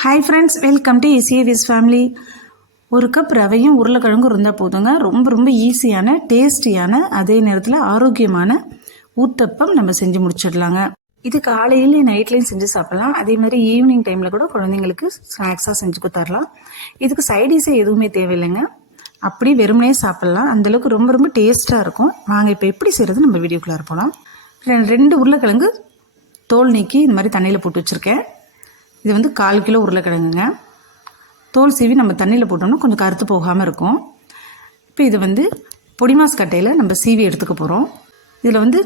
Hi friends welcome to இசிஏவிஸ் family ஒரு cup ரவையும் உருளைக்கிழங்கும் இருந்தால் போதுங்க. ரொம்ப ரொம்ப ஈஸியான டேஸ்டியான அதே நேரத்தில் ஆரோக்கியமான ஊத்தப்பம் நம்ம செஞ்சு முடிச்சிடலாங்க. இது காலையிலையும் நைட்லேயும் செஞ்சு சாப்பிடலாம். அதே மாதிரி ஈவினிங் டைமில் கூட குழந்தைங்களுக்கு ஸ்நாக்ஸாக செஞ்சு கொடுத்தரலாம் இதுக்கு சைடிஸே எதுவுமே தேவையில்லைங்க. அப்படி வெறுமனே சாப்பிட்லாம். அந்தளவுக்கு ரொம்ப ரொம்ப டேஸ்ட்டாக இருக்கும். வாங்க இப்போ எப்படி செய்கிறது நம்ம வீடியோக்குள்ளார போகலாம் ரெண்டு உருளைக்கிழங்கு தோல் நீக்கி இந்த மாதிரி தண்ணியில் போட்டு வச்சுருக்கேன். இது வந்து கால் கிலோ உருளைக்கிழங்குங்க. தோல் சீவி நம்ம தண்ணியில் போட்டோம்னா கொஞ்சம் கருத்து போகாமல் இருக்கும். இப்போ இது வந்து பொடிமாஸ் கட்டையில் நம்ம சீவி எடுத்துக்க போகிறோம் இதில் வந்து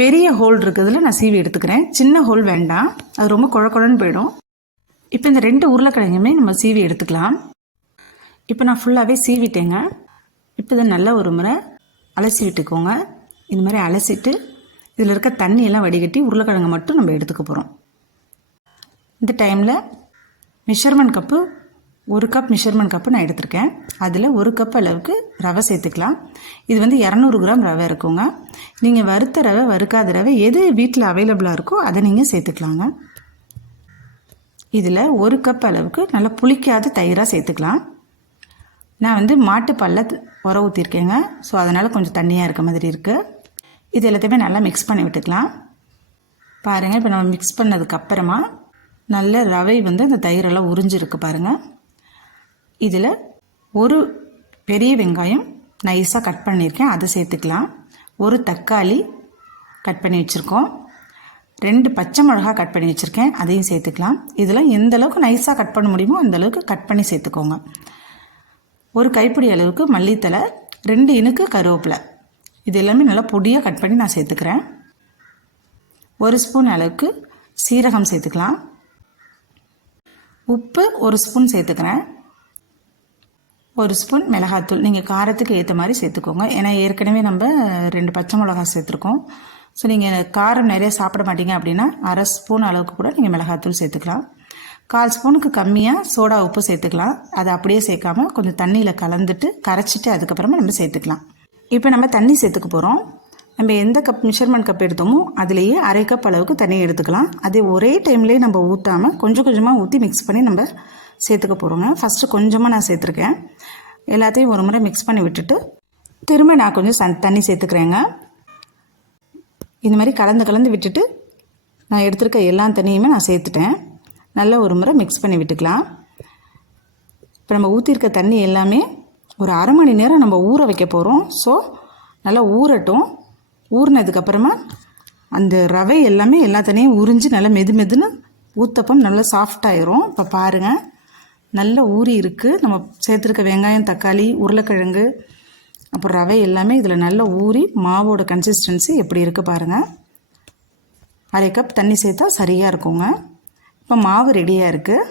பெரிய ஹோல் இருக்கிறதுல நான் சீவி எடுத்துக்கிறேன். சின்ன ஹோல் வேண்டாம். அது ரொம்ப குழ குழன்னு போயிடும். இப்போ இந்த ரெண்டு உருளைக்கிழங்குமே நம்ம சீவி எடுத்துக்கலாம். இப்போ நான் ஃபுல்லாகவே சீவிட்டேங்க. இப்போ இதை நல்லா ஒரு முறை அலசி விட்டுக்கோங்க. இந்த மாதிரி அலசிட்டு இதில் இருக்க தண்ணியெல்லாம் வடிகட்டி உருளைக்கிழங்கு மட்டும் நம்ம எடுத்துக்க போகிறோம் இந்த டைமில் மெஷர்மெண்ட் கப்பு ஒரு கப் மெஷர்மெண்ட் கப்பு நான் எடுத்திருக்கேன். அதில் ஒரு கப் அளவுக்கு ரவை சேர்த்துக்கலாம். இது வந்து இரநூறு கிராம் ரவை இருக்குங்க. நீங்கள் வறுத்த ரவை வறுக்காத ரவை எது வீட்டில் அவைலபிளாக இருக்கோ அதை நீங்கள் சேர்த்துக்கலாங்க. இதில் ஒரு கப் அளவுக்கு நல்லா புளிக்காத தயிராக சேர்த்துக்கலாம். நான் வந்து மாட்டுப்பல்ல உர ஊற்றிருக்கேங்க ஸோ அதனால் கொஞ்சம் தண்ணியாக இருக்க மாதிரி இருக்குது இது எல்லாத்தையுமே நல்லா மிக்ஸ் பண்ணி விட்டுக்கலாம். பாருங்கள் இப்போ நம்ம மிக்ஸ் பண்ணதுக்கப்புறமா நல்ல ரவை வந்து அந்த தயிரெல்லாம் உறிஞ்சிருக்கு பாருங்கள் இதில் ஒரு பெரிய வெங்காயம் நைஸாக கட் பண்ணியிருக்கேன் அதை சேர்த்துக்கலாம். ஒரு தக்காளி கட் பண்ணி வச்சுருக்கோம். ரெண்டு பச்சை மிளகா கட் பண்ணி வச்சுருக்கேன். அதையும் சேர்த்துக்கலாம். இதெல்லாம் எந்த அளவுக்கு நைஸாக கட் பண்ண முடியுமோ அந்த அளவுக்கு கட் பண்ணி சேர்த்துக்கோங்க. ஒரு கைப்பிடி அளவுக்கு மல்லித்தலை ரெண்டு இனுக்கு கருவேப்பிலை. இது எல்லாமே நல்லா பொடியாக கட் பண்ணி நான் சேர்த்துக்கிறேன். ஒரு ஸ்பூன் அளவுக்கு சீரகம் சேர்த்துக்கலாம். உப்பு ஒரு ஸ்பூன் சேர்த்துக்கிறேன். ஒரு ஸ்பூன் மிளகாத்தூள். நீங்கள் காரத்துக்கு ஏற்ற மாதிரி சேர்த்துக்கோங்க. ஏன்னா ஏற்கனவே நம்ம ரெண்டு பச்சை மிளகா சேர்த்துருக்கோம். ஸோ நீங்கள் காரம் நிறைய சாப்பிட மாட்டீங்க அப்படின்னா அரை ஸ்பூன் அளவுக்கு கூட நீங்கள் மிளகாத்தூள் சேர்த்துக்கலாம். கால் ஸ்பூனுக்கு கம்மியாக சோடா உப்பு சேர்த்துக்கலாம். அதை அப்படியே சேர்க்காம கொஞ்சம் தண்ணியில் கலந்துட்டு கரைச்சிட்டு அதுக்கப்புறமா நம்ம சேர்த்துக்கலாம். இப்போ நம்ம தண்ணி சேர்த்துக்க போகிறோம் நம்ம எந்த கப் மெஷர்மெண்ட் கப் எடுத்தோமோ அதுலேயே அரை கப் அளவுக்கு தண்ணி எடுத்துக்கலாம். அதே ஒரே டைம்லேயே நம்ம ஊற்றாமல் கொஞ்சம் கொஞ்சமாக ஊற்றி மிக்ஸ் பண்ணி நம்ம சேர்த்துக்க போகிறோங்க ஃபஸ்ட்டு கொஞ்சமாக நான் சேர்த்துருக்கேன். எல்லாத்தையும் ஒரு முறை மிக்ஸ் பண்ணி விட்டுட்டு திரும்ப நான் கொஞ்சம் சன் தண்ணி சேர்த்துக்கிறேங்க. இந்த மாதிரி கலந்து கலந்து விட்டுட்டு நான் எடுத்திருக்க எல்லா தண்ணியுமே நான் சேர்த்துட்டேன். நல்லா ஒரு முறை மிக்ஸ் பண்ணி விட்டுக்கலாம். இப்போ நம்ம ஊற்றிருக்க தண்ணி எல்லாமே ஒரு அரை மணி நேரம் நம்ம ஊற வைக்க போகிறோம் ஸோ நல்லா ஊறட்டும். ஊறினதுக்கப்புறமா அந்த ரவை எல்லாமே எல்லா உறிஞ்சி உறிஞ்சு நல்லா மெது மெதுன்னு ஊத்தப்பம் நல்லா சாஃப்டாயிரும் இப்போ பாருங்கள் நல்லா ஊறி இருக்குது நம்ம சேர்த்துருக்க வெங்காயம் தக்காளி உருளைக்கிழங்கு அப்புறம் ரவை எல்லாமே இதில் நல்லா ஊறி மாவோட கன்சிஸ்டன்சி எப்படி இருக்குது பாருங்கள் அரை கப் தண்ணி சேர்த்தா சரியாக இருக்குங்க. இப்போ மாவு ரெடியாக இருக்குது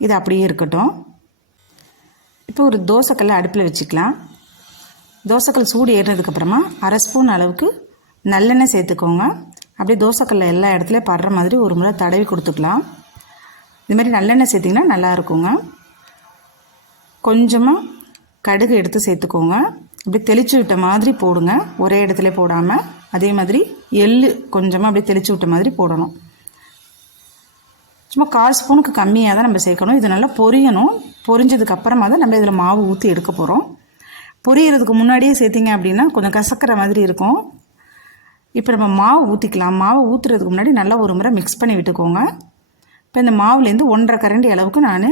இது அப்படியே இருக்கட்டும். இப்போ ஒரு தோசைக்கல்லை அடுப்பில் வச்சுக்கலாம். தோசைக்கல் சூடு ஏறினதுக்கப்புறமா அரை ஸ்பூன் அளவுக்கு நல்லெண்ணெய் சேர்த்துக்கோங்க. அப்படியே தோசைக்கல்ல எல்லா இடத்துலையும் படுற மாதிரி ஒரு முறை தடவி கொடுத்துக்கலாம். இதுமாதிரி நல்லெண்ணெய் சேர்த்திங்கன்னா நல்லா இருக்குங்க. கொஞ்சமாக கடுகு எடுத்து சேர்த்துக்கோங்க. அப்படியே தெளிச்சு விட்ட மாதிரி போடுங்க. ஒரே இடத்துல போடாமல் அதே மாதிரி எள் கொஞ்சமாக அப்படியே தெளிச்சு விட்ட மாதிரி போடணும். சும்மா கால் ஸ்பூனுக்கு கம்மியாக தான் நம்ம சேர்க்கணும். இது நல்லா பொரியணும். பொரிஞ்சதுக்கு அப்புறமா தான் நம்ம இதில் மாவு ஊற்றி எடுக்க போகிறோம் பொரியறதுக்கு முன்னாடியே சேர்த்திங்க அப்படின்னா கொஞ்சம் கசக்கிற மாதிரி இருக்கும். இப்போ நம்ம மாவு ஊற்றிக்கலாம் மாவை ஊற்றுறதுக்கு முன்னாடி நல்லா ஒரு முறை மிக்ஸ் பண்ணி விட்டுக்கோங்க. இப்போ இந்த மாவுலேருந்து ஒன்றரை கரண்டி அளவுக்கு நான்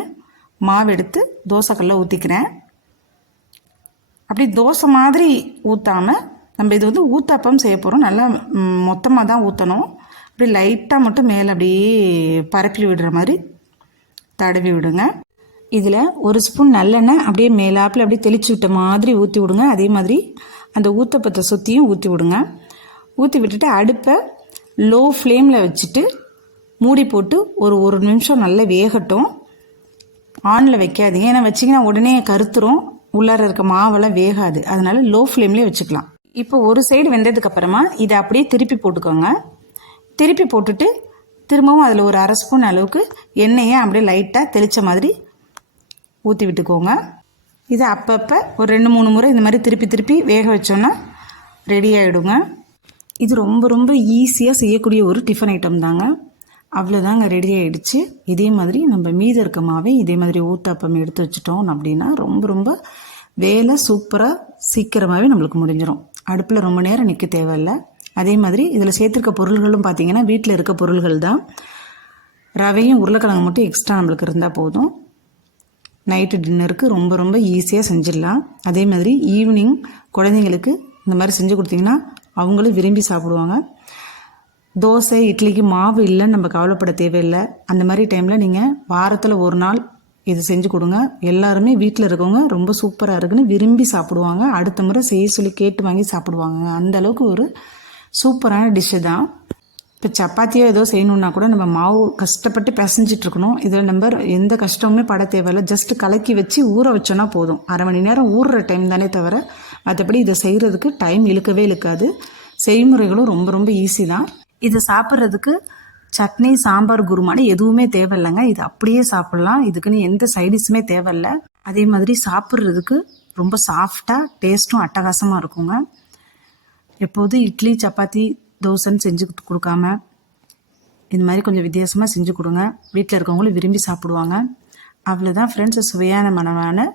மாவு எடுத்து தோசைக்கல்ல ஊற்றிக்கிறேன் அப்படி தோசை மாதிரி ஊற்றாமல் நம்ம இது வந்து ஊத்தாப்பம் செய்ய போகிறோம் நல்லா மொத்தமாக தான் ஊற்றணும் அப்படி லைட்டாக மட்டும் மேலே அப்படியே பரப்பி விடுற மாதிரி தடவி விடுங்க. இதில் ஒரு ஸ்பூன் நல்லெண்ணெய் அப்படியே மேலாப்பில் அப்படியே தெளிச்சு விட்ட மாதிரி ஊற்றி விடுங்க. அதே மாதிரி அந்த ஊத்தப்பத்தை சுற்றியும் ஊற்றி விடுங்க. ஊற்றி விட்டுட்டு அடுப்பை லோ ஃப்ளேமில் வச்சுட்டு மூடி போட்டு ஒரு ஒரு நிமிஷம் நல்லா வேகட்டும். ஆனில் வைக்காதீங்க. ஏன்னா வச்சிங்கன்னா உடனே கருத்துரும். உள்ளார இருக்க மாவெல்லாம் வேகாது. அதனால லோ ஃப்ளேம்லேயே வச்சுக்கலாம். இப்போ ஒரு சைடு வெந்ததுக்கு அப்புறமா இதை அப்படியே திருப்பி போட்டுக்கோங்க. திருப்பி போட்டுட்டு திரும்பவும் அதில் ஒரு அரை ஸ்பூன் அளவுக்கு எண்ணெயை அப்படியே லைட்டாக தெளித்த மாதிரி ஊற்றி விட்டுக்கோங்க. இதை அப்பப்போ ஒரு ரெண்டு மூணு முறை இந்த மாதிரி திருப்பி திருப்பி வேக வச்சோன்னா ரெடி ஆகிடுங்க இது ரொம்ப ரொம்ப ஈஸியாக செய்யக்கூடிய ஒரு டிஃபன் ஐட்டம் தாங்க. அவ்வளோதாங்க ரெடி ஆகிடுச்சு இதே மாதிரி நம்ம மீத இருக்க மாவே இதே மாதிரி ஊத்தாப்பம் எடுத்து வச்சிட்டோம் அப்படின்னா ரொம்ப ரொம்ப வேலை சூப்பராக சீக்கிரமாகவே நம்மளுக்கு முடிஞ்சிடும் அடுப்பில் ரொம்ப நேரம் நிற்க தேவையில்ல. அதே மாதிரி இதில் சேர்த்துருக்க பொருள்களும் பார்த்தீங்கன்னா வீட்டில் இருக்க பொருள்கள் தான். ரவையும் உருளைக்கிழங்கு மட்டும் எக்ஸ்ட்ரா நம்மளுக்கு இருந்தால் போதும். நைட்டு டின்னருக்கு ரொம்ப ரொம்ப ஈஸியாக செஞ்சிடலாம். அதே மாதிரி ஈவினிங் குழந்தைங்களுக்கு இந்த மாதிரி செஞ்சு கொடுத்தீங்கன்னா அவங்களும் விரும்பி சாப்பிடுவாங்க. தோசை இட்லிக்கு மாவு இல்லைன்னு நம்ம கவலைப்பட தேவையில்லை. அந்த மாதிரி டைமில் நீங்கள் வாரத்தில் ஒரு நாள் இது செஞ்சு கொடுங்க. எல்லாருமே வீட்டில் இருக்கவங்க ரொம்ப சூப்பராக இருக்குன்னு விரும்பி சாப்பிடுவாங்க. அடுத்த முறை செய்ய சொல்லி கேட்டு வாங்கி சாப்பிடுவாங்க. அந்த அளவுக்கு ஒரு சூப்பரான டிஷ்ஷு தான். இப்போ சப்பாத்தியோ ஏதோ செய்யணுன்னா கூட நம்ம மாவு கஷ்டப்பட்டு பிசைஞ்சிட்டு இருக்கணும் இதில் நம்ம எந்த கஷ்டமுமே பட தேவையில்லை. ஜஸ்ட் கலக்கி வச்சு ஊற வச்சோன்னா போதும். அரை மணி நேரம் ஊறுற டைம் தானே தவிர மற்றபடி இதை செய்கிறதுக்கு டைம் இழுக்கவே இழுக்காது. செய்முறைகளும் ரொம்ப ரொம்ப ஈஸி தான். இதை சாப்பிட்றதுக்கு சட்னி சாம்பார் குருமானு எதுவுமே தேவையில்லைங்க. இது அப்படியே சாப்பிட்லாம். இதுக்குன்னு எந்த சைடிஸுமே தேவையில்ல. அதே மாதிரி சாப்பிட்றதுக்கு ரொம்ப சாஃப்டாக டேஸ்ட்டும் அட்டகாசமாக இருக்குங்க. எப்போது இட்லி சப்பாத்தி தோசைன்னு செஞ்சு கொடுக்காம இந்த மாதிரி கொஞ்சம் வித்தியாசமாக செஞ்சு கொடுங்க. வீட்டில் இருக்கவங்களும் விரும்பி சாப்பிடுவாங்க. அவ்வளோதான் ஃப்ரெண்ட்ஸ் சுவையான மனமான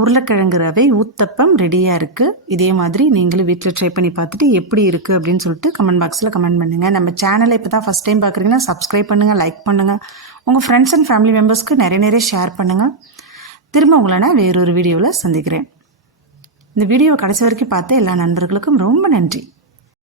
உருளைக்கிழங்கு ரவை ஊத்தப்பம் ரெடியாக இருக்குது இதே மாதிரி நீங்களும் வீட்டில் ட்ரை பண்ணி பார்த்துட்டு எப்படி இருக்குது அப்படின்னு சொல்லிட்டு கமெண்ட் பாக்ஸில் கமெண்ட் பண்ணுங்கள் நம்ம சேனலை இப்போ தான் ஃபஸ்ட் டைம் பார்க்குறீங்கன்னா சப்ஸ்கிரைப் பண்ணுங்கள் லைக் பண்ணுங்கள் உங்கள் ஃப்ரெண்ட்ஸ் அண்ட் ஃபேமிலி மெம்பர்ஸ்க்கு நிறைய நிறைய ஷேர் பண்ணுங்கள் திரும்ப உங்களை நான் வேறொரு வீடியோவில் சந்திக்கிறேன். இந்த வீடியோ கடைசி வரைக்கும் பார்த்த எல்லா நண்பர்களுக்கும் ரொம்ப நன்றி.